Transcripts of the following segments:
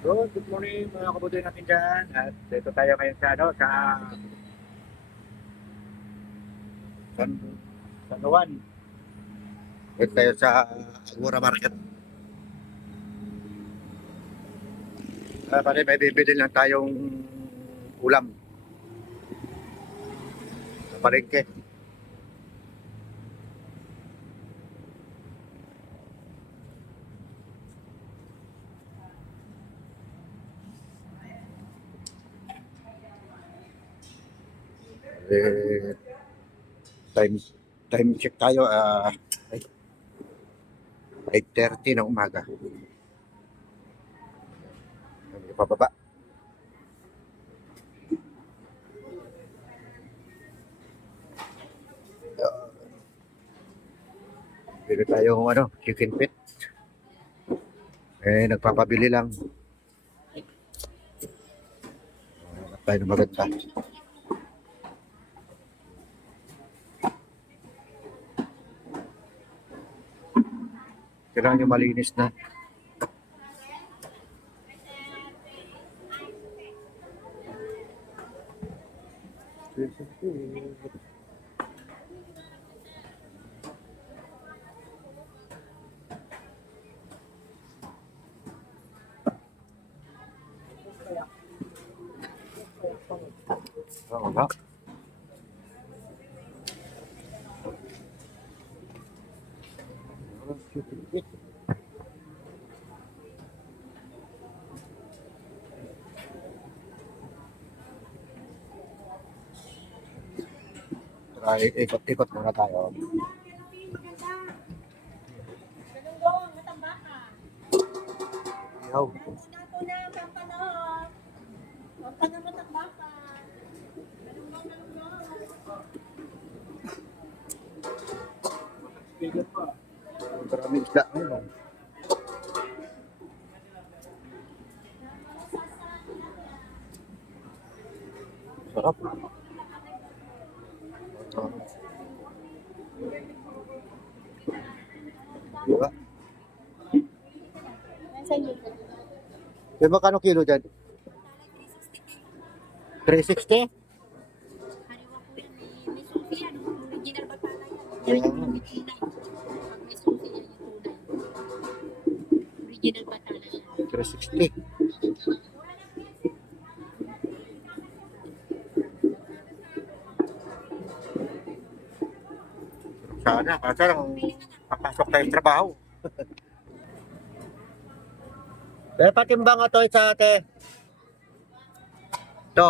So, good morning mga kabutoy natin dyan. At dito tayo ngayon sa, San, San Juan. Dito tayo sa Agora Market. Pare, may bibili lang tayong ulam sa palengke. Eh, time, time check tayo. 8:30 ng umaga. Medyo pababa. Bili tayong chicken feet. Nagpapabili lang. Tayo na maganda. Kailangan yung malinis na. Oo nga. Chicken feet. Try, ikot-ikot muna tayo. Ihaw. Maraming isda ngayon. Sarap. Diba? Diba kano kilo dyan? 360? Original batala yan. 360. Sana, kaso lang papasok tayong trabaho. Patimbang ito sa ate. Ito.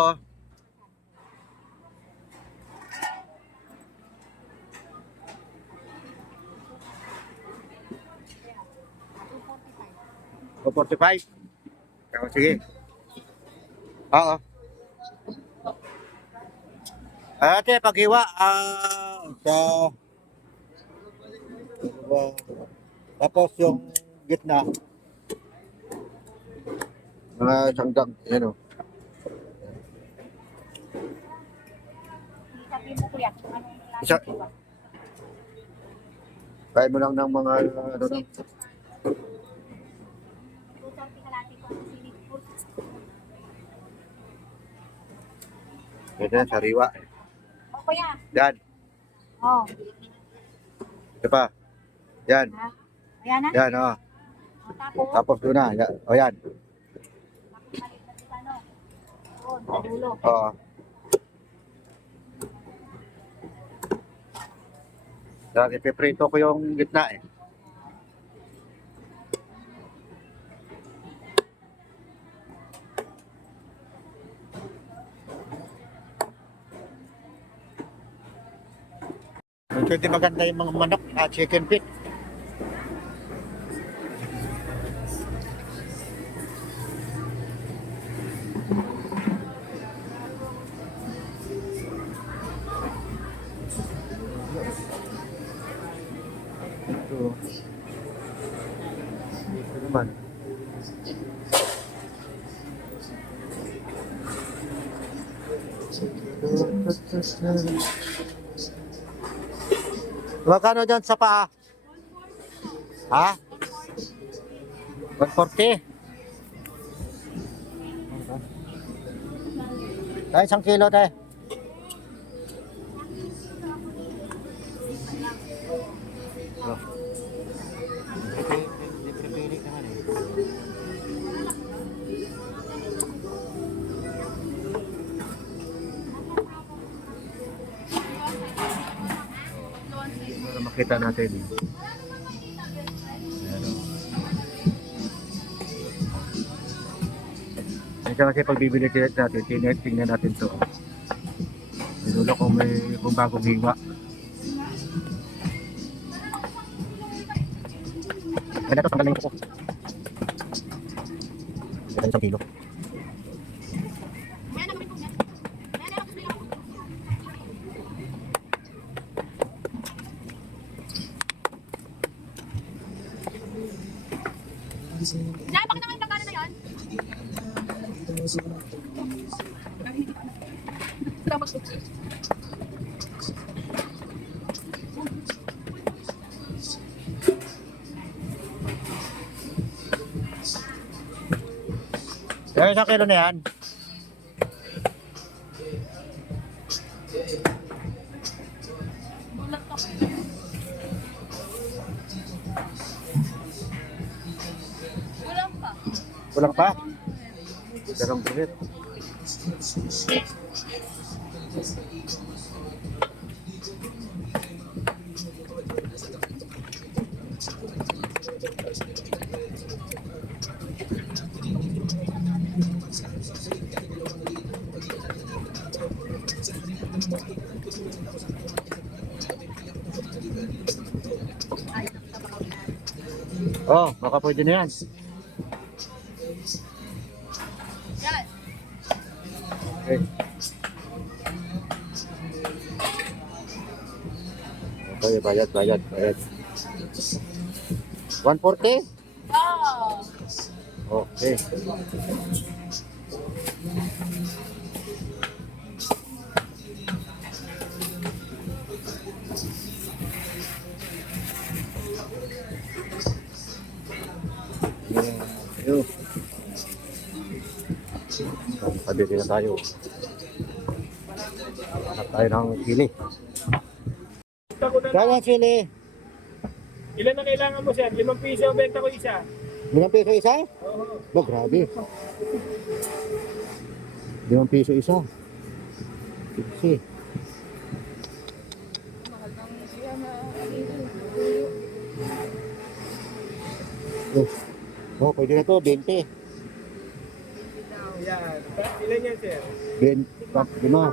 O 45. Sige. Oo. Ate, paghiwa. Tapos yung gitna. Mga sanggang. Yan o. Sabi mo kuya, kung anong Isa. klase ba? Kaya mo lang ng mga ano na. Total pinalati ko ang sinig po. Yan, sariwa. O kuya, Yan. oh. Ito pa. Yan. Ha? Ayan na? Yan o. O tapos, Tapos doon na. O yan. tapos malit na sa ano. Doon, sa dulo. Oo. Dahil ipiprito ko yung gitna eh. Pwede maganda yung mga manok na chicken feet. Ito. Ito naman. Magkano dyan sa paa? Ha? 140? Tayo 1 kilo tayo. Oh. Libre pili naman eh. Para makita natin. Ayan, oh. Ito kasi pagbibili natin, tingnan natin to. Pinulo kung kung bagong hiwa. Kaya ito, tanggalin ko po. Ito 1 kilo. Dahil bakit naman yung pagkano na yun? Salamat po. Kaya 1 kilo na yan. Bulat to. Kulang pa. Kulang pa? Dalawang bulit. Oh, baka pwede na yan. Yan. Okay. Okay, bayad. 140? Oh. Okay. Ayun. Pabili na tayo. Hanap tayo ng sili. Kaya sili. Ilan na kailangan mo, sir? 5 piso, benta ko isa. 5 piso isa? Oo. Oh, grabe. 5 piso isa. Kasi. Oh, pwede na to, 20. Yan. Ilan yan, sir? 5. Apat.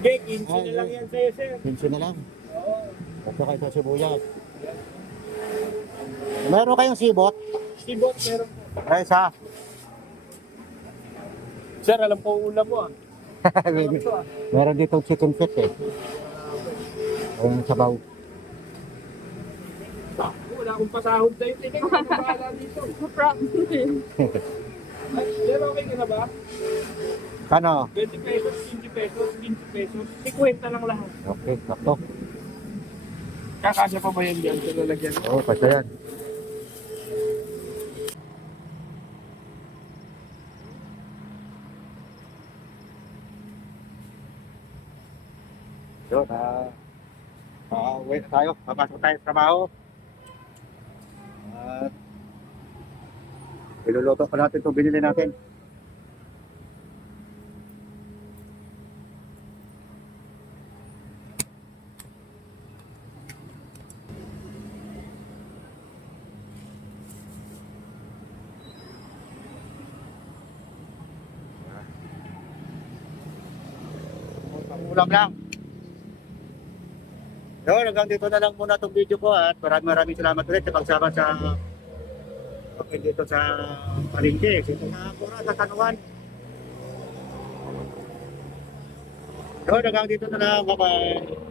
Sige, 15 na lang yan sa'yo, sir. 15 na lang. Oo. At saka sa sibuyas. Meron kayong sibot? Sibot, meron po. Ay, sa. Sir, alam ko ulam mo, ah. Meron ditong chicken feet eh. Ayun, sabaw. Wala akong pasahod sa'yo. Tingnan ko, bahala dito. Ay, sir, okay ka na ba? Kano? 20 pesos, 15 pesos, 15 pesos. 50 lang lahat. Okay, sakto. Kakasya pa ba yan dyan? Sa lalagyan. Oo, kasi yan. Yun, wait tayo. Papasok tayo sa trabaho. At iluluto pa natin ito, binili natin. Ulam lang. Yun, hanggang dito na lang muna itong video ko at maraming salamat ulit sa pagsama sa dito sa palengke, dito sa Cora, sa Kanuan. Yun, hanggang dito na lang. Bye-bye.